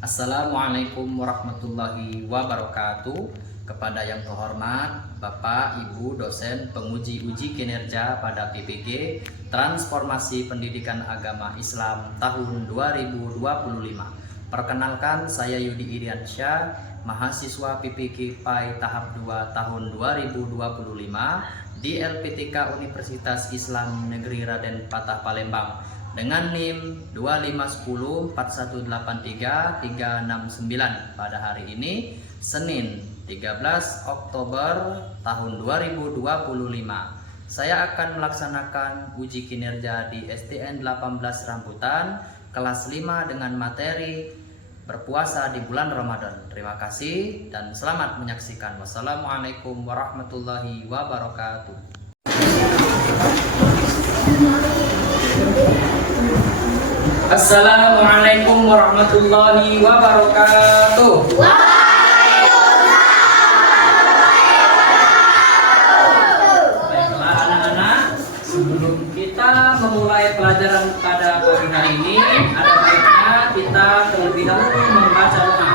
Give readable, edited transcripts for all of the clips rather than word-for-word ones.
Assalamualaikum warahmatullahi wabarakatuh. Kepada yang terhormat Bapak, Ibu, dosen penguji uji kinerja pada PPG Transformasi Pendidikan Agama Islam tahun 2025. Perkenalkan, saya Yudi Iriansyah, mahasiswa PPG PAI tahap 2 tahun 2025 di LPTK Universitas Islam Negeri Raden Patah Palembang dengan NIM 2510418339 pada hari ini Senin 13 Oktober tahun 2025. Saya akan melaksanakan uji kinerja di STN 18 Rambutan kelas 5 dengan materi berpuasa di bulan Ramadan. Terima kasih dan selamat menyaksikan. Wassalamualaikum warahmatullahi wabarakatuh. Assalamualaikum warahmatullahi wabarakatuh. Baiklah anak-anak, sebelum kita memulai pelajaran pada pagi hari ini, ada baiknya kita terlebih dahulu membaca doa.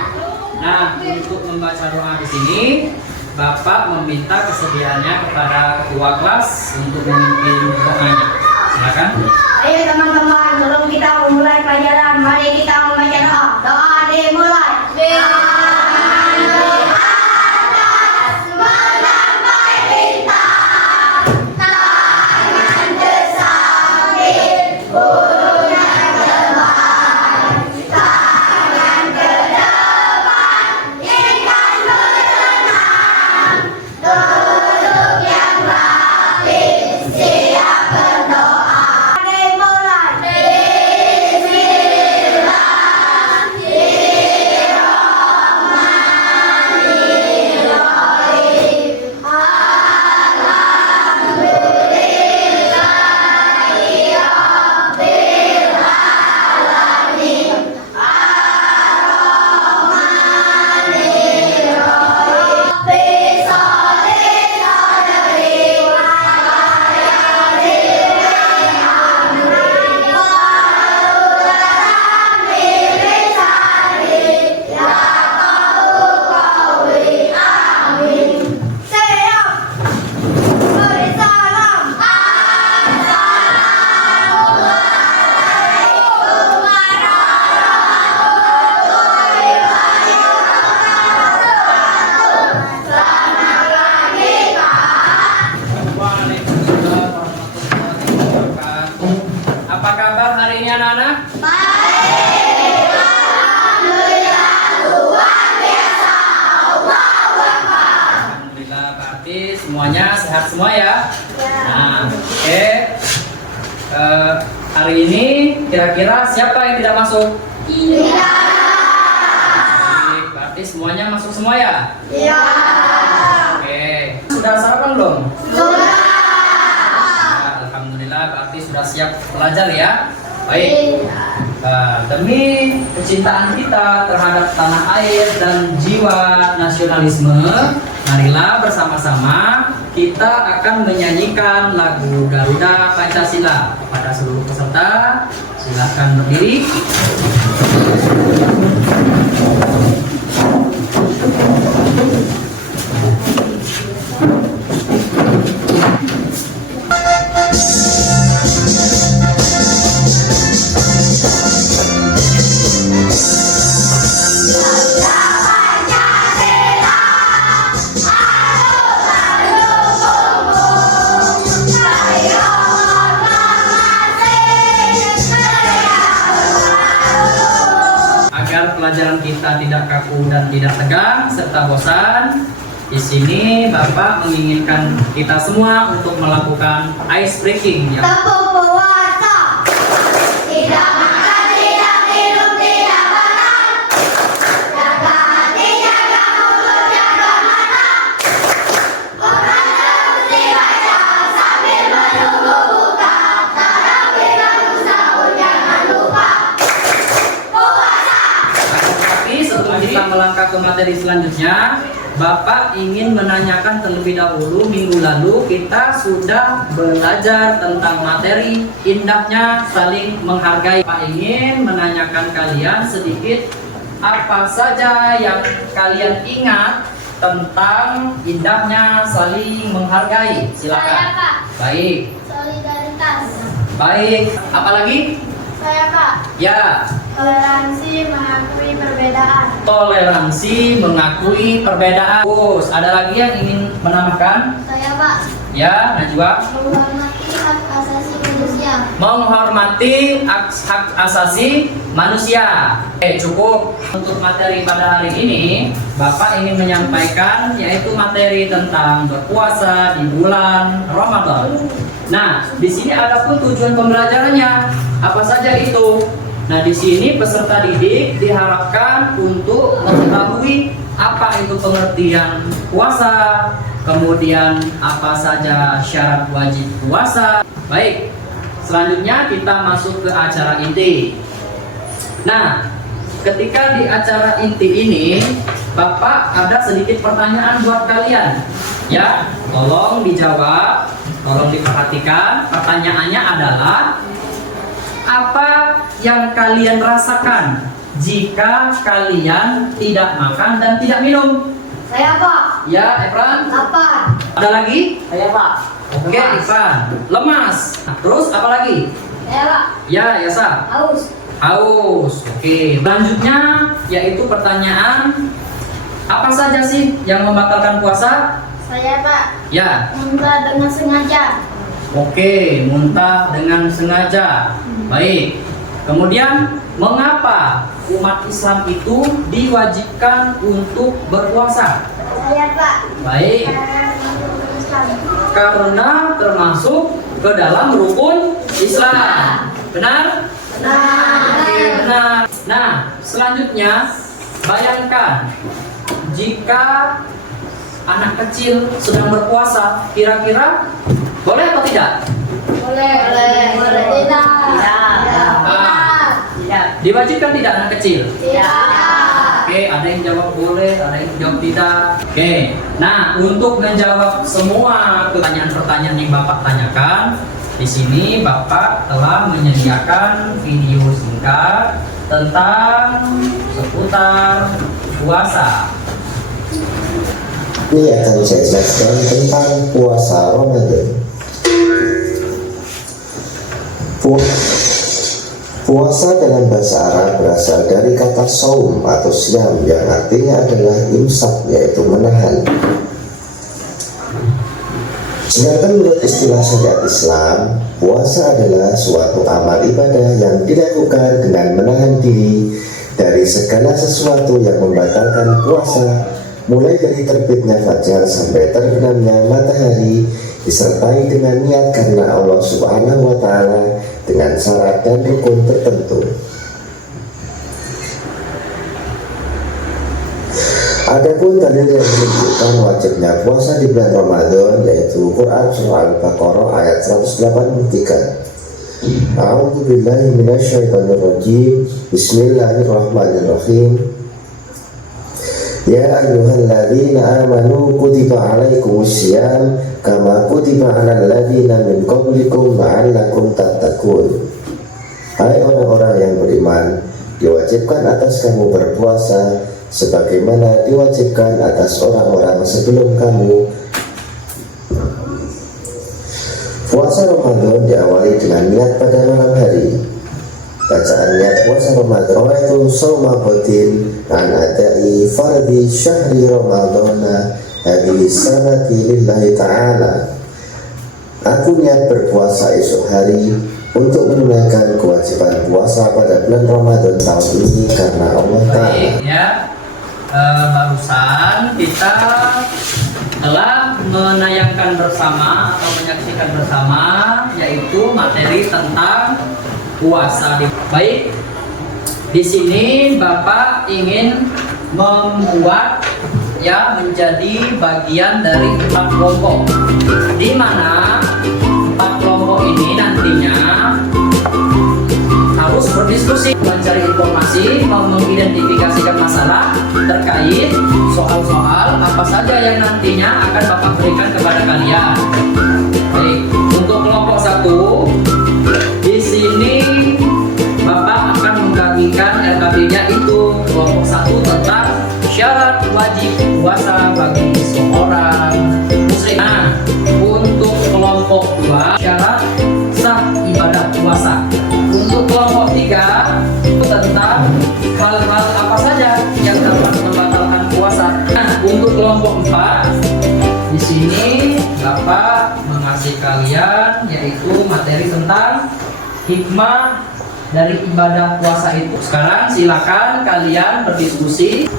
Nah, untuk membaca doa di sini, Bapak meminta kesediaannya kepada ketua kelas untuk memimpin doanya. Silakan. Ayo teman-teman, sebelum kita memulai pelajaran, mari kita membaca doa. Doa dimulai. Apa kabar hari ini anak-anak? Baik, alhamdulillah, luar biasa. Alhamdulillah, berarti semuanya sehat semua ya? Nah, oke. Hari ini kira-kira siapa yang tidak masuk? Iya. Baik, berarti semuanya masuk semua ya? Iya. Oke. Sudah sarapan belum? Sudah. Alhamdulillah, berarti sudah siap belajar ya. Baik. Demi kecintaan kita terhadap tanah air dan jiwa nasionalisme, marilah bersama-sama kita akan menyanyikan lagu Garuda Pancasila. Kepada seluruh peserta, silakan berdiri. Agar pelajaran kita tidak kaku dan tidak tegang serta bosan, di sini Bapak menginginkan kita semua untuk melakukan ice breaking ya. Tepuk puasa. Tidak makan, tidak minum, tidak makan. Jaga hati, jaga mulut, jaga mata. Quran terus dibaca sambil menunggu buka. Tarawih dan sahur jangan lupa. Puasa. Tapi sebelum kita melangkah ke materi selanjutnya, Bapak ingin menanyakan terlebih dahulu, minggu lalu kita sudah belajar tentang materi indahnya saling menghargai. Pak ingin menanyakan kalian sedikit apa saja yang kalian ingat tentang indahnya saling menghargai? Silakan. Saya, Pak. Baik. Solidaritas. Baik. Apalagi? Saya, Pak. Ya. Toleransi mengakui perbedaan. Toleransi mengakui perbedaan. Terus, ada lagi yang ingin menambahkan? Saya, Pak. Ya, Najwa. Menghormati hak asasi manusia. Menghormati hak asasi manusia. Oke, cukup. Untuk materi pada hari ini, Bapak ingin menyampaikan yaitu materi tentang berpuasa di bulan Ramadan. Nah, di sini ada pun tujuan pembelajarannya. Apa saja itu? Nah, di sini peserta didik diharapkan untuk mengetahui apa itu pengertian puasa, kemudian apa saja syarat wajib puasa. Baik, selanjutnya kita masuk ke acara inti. Nah, ketika di acara inti ini, Bapak ada sedikit pertanyaan buat kalian. Ya, tolong dijawab, tolong diperhatikan. Pertanyaannya adalah, apa yang kalian rasakan jika kalian tidak makan dan tidak minum? Saya, Pak. Ya, Efran. Lapar. Ada lagi? Saya, Pak. Oke, Efran. Lemas. Terus apa lagi? Saya, Pak. Ya, Yasa. Haus. Haus. Oke. Selanjutnya yaitu pertanyaan, apa saja sih yang membatalkan puasa? Saya, Pak. Ya. Muntah dengan sengaja. Oke, muntah dengan sengaja. Baik. Kemudian, mengapa umat Islam itu diwajibkan untuk berpuasa? Saya, Pak. Baik. Saya masuk Islam. Karena termasuk ke dalam rukun Islam. Benar? Oke, benar. Nah, selanjutnya bayangkan jika anak kecil sedang berpuasa, kira-kira boleh atau tidak? Boleh. Boleh. Tidak. Tidak. Diwajibkan tidak anak kecil? Tidak. Oke, ada yang jawab boleh, ada yang jawab tidak. Oke, nah untuk menjawab semua pertanyaan-pertanyaan yang Bapak tanyakan, di sini Bapak telah menyediakan video singkat tentang seputar puasa. Ini akan saya jelaskan tentang puasa Ramadan. Puasa dalam bahasa Arab berasal dari kata saum atau siam yang artinya adalah imsak, yaitu menahan. Sedangkan menurut istilah syariat Islam, puasa adalah suatu amal ibadah yang dilakukan dengan menahan diri dari segala sesuatu yang membatalkan puasa, mulai dari terbitnya fajar sampai terbenamnya matahari, disertai dengan niat karena Allah Subhanahu wa Ta'ala dengan syarat dan rukun tertentu. Adapun dalil yang menunjukkan wajibnya puasa di bulan Ramadan yaitu Quran surah Al-Baqarah ayat 183. A'udzu billahi minasyaitonir rajim. Bismillahirrahmanirrahim. Ya ayyuhalladzina amanu kutiba alaikumussyam kama kutiba alal ladzina min qablikum la'allakum tattaqun. Hai orang-orang yang beriman, diwajibkan atas kamu berpuasa sebagaimana diwajibkan atas orang-orang sebelum kamu. Puasa Ramadan diawali dengan niat pada malam hari. Bacaan niat puasa Ramadan itu shauma batin an adai fardhi syahri Ramadana hadhihi sanati lillahi ta'ala. Aku niat berpuasa esok hari untuk menunaikan kewajiban puasa pada bulan Ramadan tahun ini karena Allah Ta'ala. Baik, ya. Barusan kita telah menayangkan bersama atau menyaksikan bersama yaitu materi tentang puasa. Baik, di sini Bapak ingin membuat ya menjadi bagian dari 4 kelompok, di mana 4 kelompok ini nantinya harus berdiskusi, mencari informasi, mengidentifikasikan masalah terkait soal-soal apa saja yang nantinya akan Bapak berikan kepada kalian. Baik, untuk kelompok 1 di sini Bapak akan membagikan LKB-nya itu kelompok 1 hikmah dari ibadah puasa itu. Sekarang silakan kalian berdiskusi.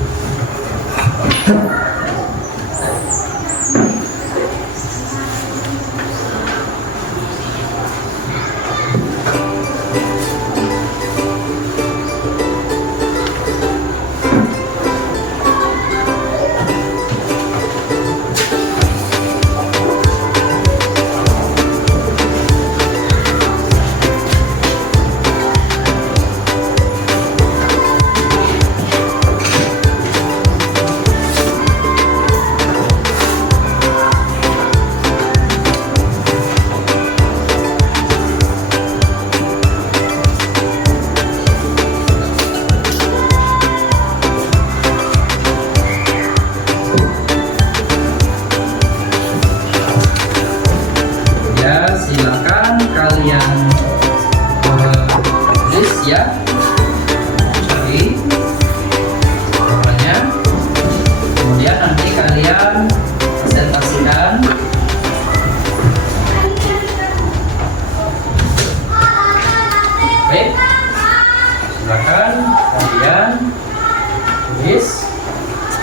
Silakan kalian list ya, cari namanya, kemudian nanti kalian presentasikan. Baik, silakan kalian tulis,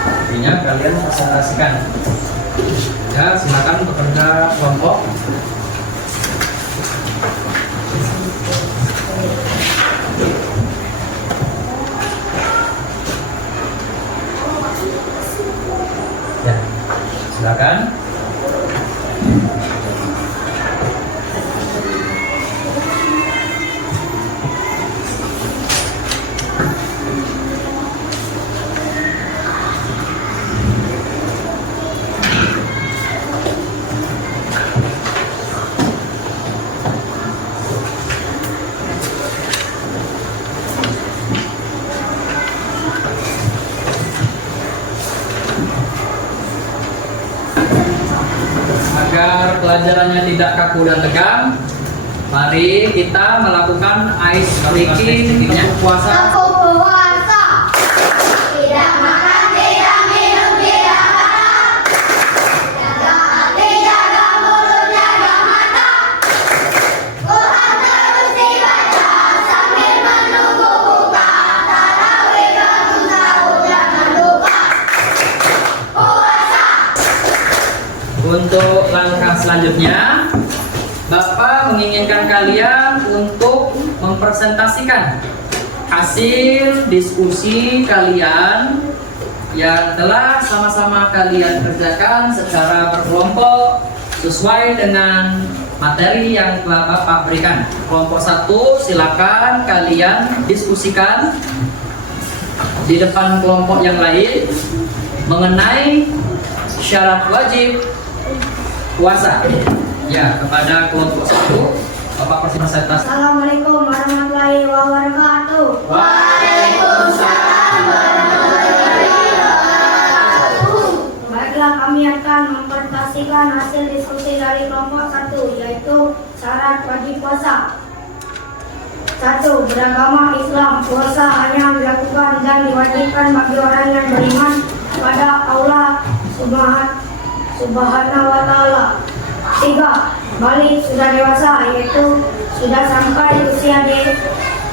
artinya kalian presentasikan ya. Silakan bekerja kelompok. Ya, silakan. Agar pelajarannya tidak kaku dan tegang, mari kita melakukan ice breaking untuk puasa. Aku puasa. Tidak makan, tidak minum, tidak makan. Jaga hati, jaga mulut, jaga mata. Quran terus dibaca sambil menunggu buka. Tarawih bangun sahur jangan lupa. Puasa. Untuk langkah selanjutnya, Bapak menginginkan kalian untuk mempresentasikan hasil diskusi kalian yang telah sama-sama kalian kerjakan secara berkelompok sesuai dengan materi yang telah Bapak berikan. Kelompok 1, silakan kalian diskusikan di depan kelompok yang lain mengenai syarat wajib puasa. Ya, kepada kelompok 1, Bapak presentasi. Assalamualaikum warahmatullahi wabarakatuh. Waalaikumsalam warahmatullahi wabarakatuh. Baiklah, kami akan mempresentasikan hasil diskusi dari kelompok 1, yaitu syarat wajib puasa. 1. Beragama Islam, puasa hanya dilakukan dan diwajibkan bagi orang yang beriman kepada Allah Subhanahu wa Ta'ala. 3. Balik sudah dewasa, yaitu sudah sampai usia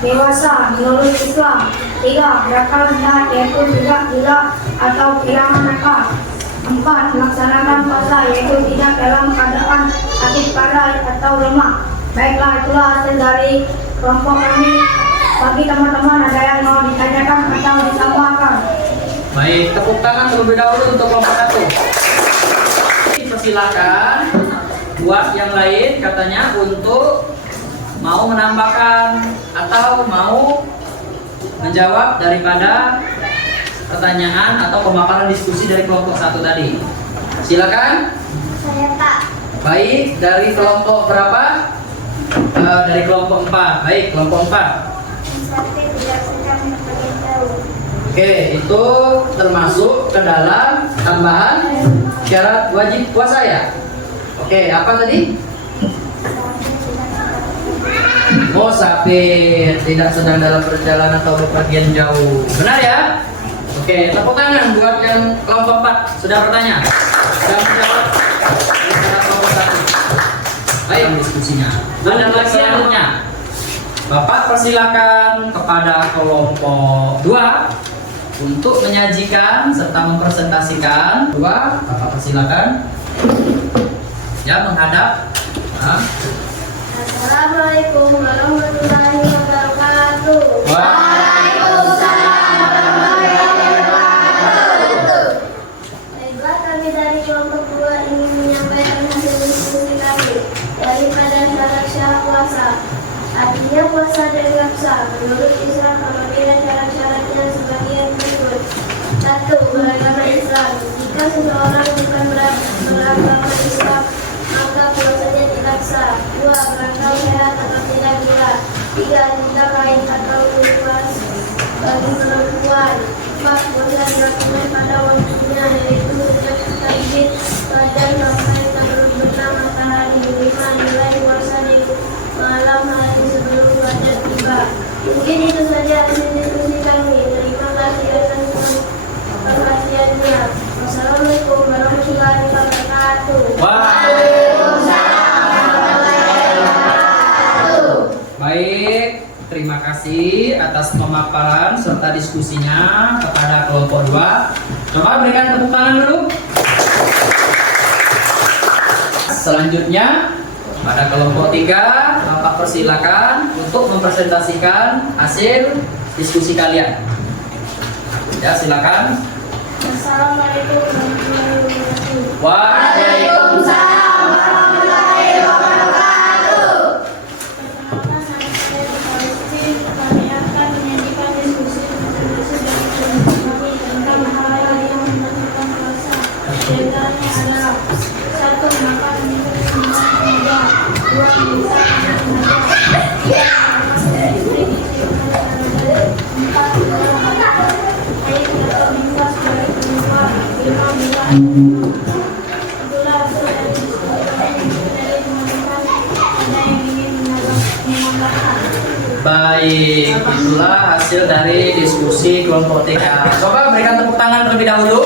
dewasa menurut Islam. 3. Berakal sehat, yaitu tidak gila atau kehilangan akal. 4. Melaksanakan puasa, yaitu tidak dalam keadaan sakit parah atau lemah. Baiklah, itulah hasil dari kelompok kami. Bagi teman-teman ada yang mau ditanyakan atau ditambahkan? Baik, tepuk tangan terlebih dahulu untuk kelompok 1. Persilakan buat yang lain katanya untuk mau menambahkan atau mau menjawab daripada pertanyaan atau pemaparan diskusi dari kelompok 1 tadi. Silakan. Saya Pak. Baik, dari kelompok berapa? Dari kelompok 4. Baik, kelompok 4. Oke, itu termasuk ke dalam tambahan syarat wajib puasa ya. Oke, apa tadi? Musafir, tidak sedang dalam perjalanan atau bepergian jauh. Benar ya? Oke, tepuk tangan buat yang kelompok 4 sudah bertanya. Sudah menjawab syarat kelompok 1. Baik, diskusinya. Ada lagi selanjutnya. Bapak persilakan kepada kelompok 2 untuk menyajikan serta mempresentasikan. 2, Bapak persilakan. Ya, menghadap. Nah. Assalamualaikum warahmatullahi wabarakatuh. Waalaikumsalam warahmatullahi wabarakatuh. Baiklah, kami dari kelompok 2 ingin menyampaikan hasil diskusi kami daripada syarat-syarat puasa. Artinya puasa dan laksa menurut Islam apabila syarat-syaratnya sebagai berikut. 1. Beragama Islam. Jika seseorang bukan beragama Islam, maka puasanya dilaksa. 2. Berangkal sehat atau tidak gila. 3. Tidak haid atau puas bagi perempuan. 4. Puasa dilakukan pada waktunya, yaitu sejak terbit fajar sampai terbenam matahari. 5. Nilai puasa di malam hari sebelum fajar tiba. Mungkin itu saja hasil diskusi kami. Terima kasih atas perhatiannya. Wassalamualaikum warahmatullahi wabarakatuh. Baik, terima kasih atas pemaparan serta diskusinya kepada kelompok 2. Coba berikan tepuk tangan dulu. Selanjutnya pada kelompok 3, Bapak persilakan untuk mempresentasikan hasil diskusi kalian. Ya, silakan. Assalamualaikum warahmatullahi wabarakatuh. Waalaikumsalam warahmatullahi wabarakatuh. Perkenalkan, nama saya Rizky. Kami akan menyajikan diskusi dari kelompok kami tentang hal-hal yang menentukan puasa. Di antaranya adalah 1. Makan minum dengan mudah. 2. Bisa dengan mudah. 3. Makan dari istri dengan mudah. 4. Berolahraga. Air atau bebas dari keluar. 5. Bila itulah hasil dari diskusi kami dari teman-teman. Ada yang ingin menambahkan? Baik, itulah hasil dari diskusi kelompok 3. Coba berikan tepuk tangan terlebih dahulu.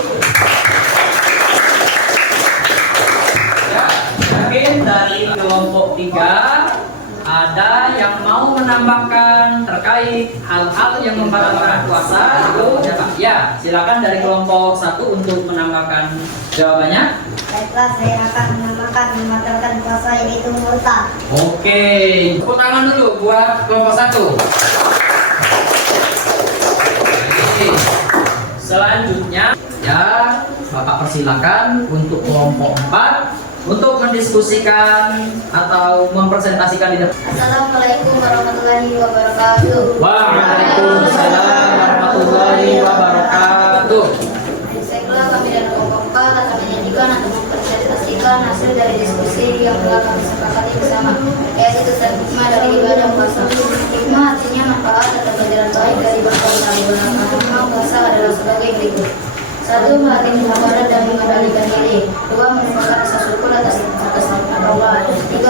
Ya, mungkin dari kelompok 3 ada yang mau menambahkan terkait hal-hal yang membatalkan puasa. Itu ya Pak. Ya, silakan dari kelompok 1 untuk menambahkan jawabannya. Baiklah, saya akan menambahkan membatalkan puasa yaitu murtad. Oke, tepuk tangan dulu buat kelompok 1. Oke. Selanjutnya, ya Bapak persilakan untuk kelompok 4 untuk mendiskusikan atau mempresentasikan di depan. Assalamualaikum warahmatullahi wabarakatuh. Waalaikumsalam warahmatullahi wabarakatuh. Baiklah, kami dari kelompok 4 akan menyajikan atau mempresentasikan hasil dari diskusi yang telah kami sepakati bersama, yaitu tentang hikmah dari ibadah puasa. Hikmah artinya manfaat atau pelajaran baik dari berpuasa. Hikmah puasa adalah sebagai berikut. 1. Melatih muhafadah dan mengendalikan diri. 2. Merupakan rasa syukur atas nikmat Allah. 3.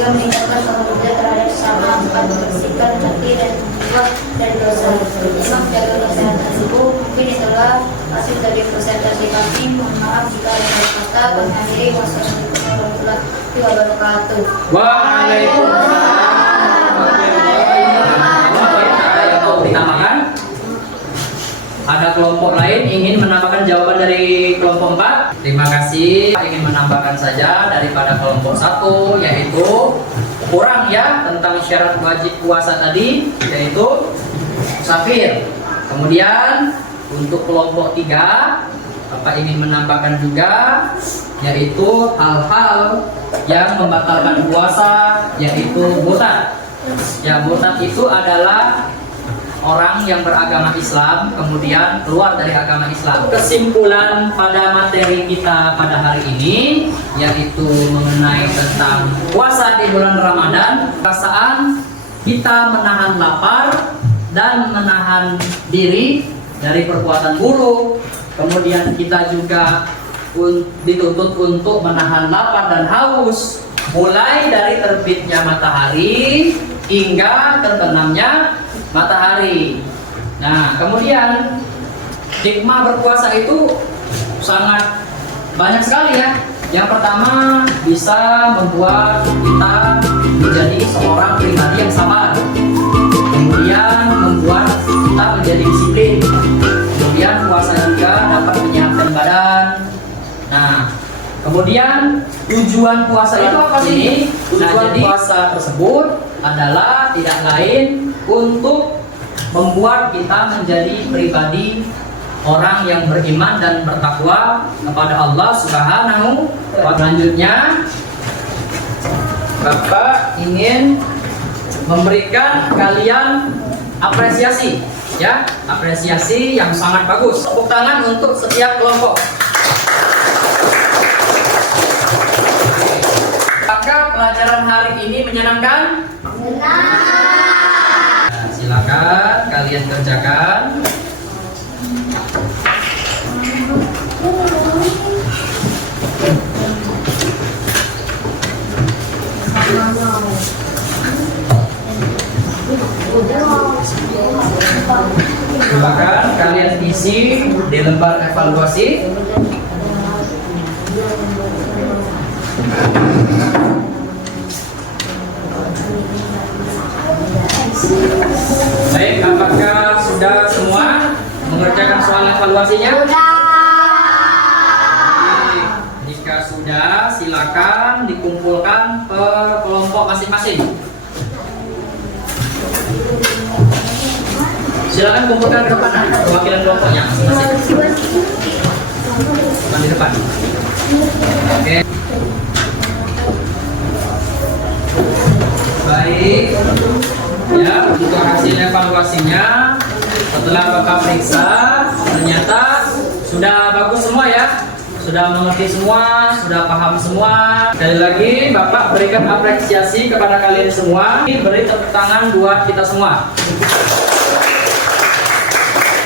Meningkatkan pengertian terhadap sesama. 4. Membersihkan hati dan jiwa dari dosa. 5. Menjaga kesehatan tubuh. Mungkin itulah hasil dari presentasi kami. Mohon maaf jika ada kata. Kami akhiri. Wassalamualaikum warahmatullahi wabarakatuh. Waalaikumsalam warahmatullahi wabarakatuh. Ditambahkan? Ada kelompok lain ingin menambahkan jawaban dari kelompok 4? Terima kasih. Ingin menambahkan saja daripada kelompok 1, yaitu kurang ya tentang syarat wajib puasa tadi, yaitu musafir. Kemudian untuk kelompok 3, Bapak ingin menambahkan juga, yaitu hal-hal yang membatalkan puasa, yaitu murtad. Ya, murtad itu adalah orang yang beragama Islam kemudian keluar dari agama Islam. Kesimpulan pada materi kita pada hari ini yaitu mengenai tentang puasa di bulan Ramadan. Perasaan kita menahan lapar dan menahan diri dari perbuatan buruk. Kemudian kita juga dituntut untuk menahan lapar dan haus mulai dari terbitnya matahari hingga terbenamnya matahari. Nah, kemudian hikmah berpuasa itu sangat banyak sekali ya. Yang pertama bisa membuat kita menjadi seorang pribadi yang sabar. Kemudian membuat kita menjadi disiplin. Kemudian puasa juga dapat menyehatkan badan. Nah, kemudian tujuan puasa itu apa sih? Tujuan puasa tersebut adalah tidak lain untuk membuat kita menjadi pribadi orang yang beriman dan bertakwa kepada Allah Subhanahu wa Ta'ala. Selanjutnya, Bapak ingin memberikan kalian apresiasi, ya, apresiasi yang sangat bagus. Tepuk tangan untuk setiap kelompok. Apakah pelajaran hari ini menyenangkan? Nah, silakan kalian kerjakan. Silakan kalian isi di lembar evaluasi. Baik, apakah sudah semua mengerjakan soal evaluasinya? Jika sudah, silakan dikumpulkan per kelompok masing-masing. Silakan kumpulkan ke depan perwakilan kelompoknya masing-masing. Di depan. Oke. Baik. Ya, untuk hasil evaluasinya setelah Bapak periksa ternyata sudah bagus semua ya. Sudah mengerti semua, sudah paham semua. Sekali lagi Bapak berikan apresiasi kepada kalian semua. Beri tepuk tangan buat kita semua.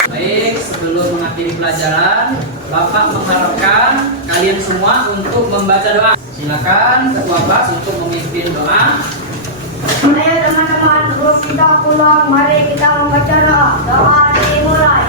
Baik, sebelum mengakhiri pelajaran, Bapak mengharapkan kalian semua untuk membaca doa. Silakan Ketua Bas untuk memimpin doa. Ayo teman-teman, terus kita pulang. Mari kita membaca doa. Doa dimulai.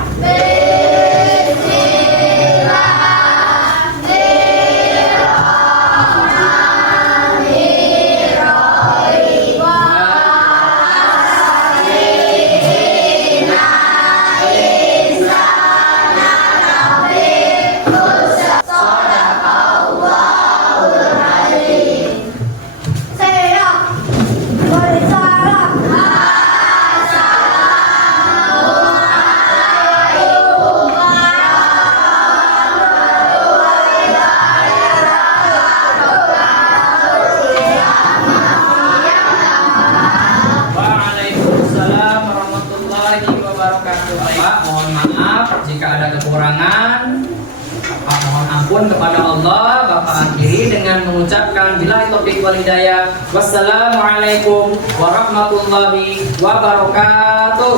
Jika ada kekurangan, mohon ampun kepada Allah. Bapak akhiri dengan mengucapkan billahi taufiq wal hidayah. Wassalamualaikum warahmatullahi wabarakatuh.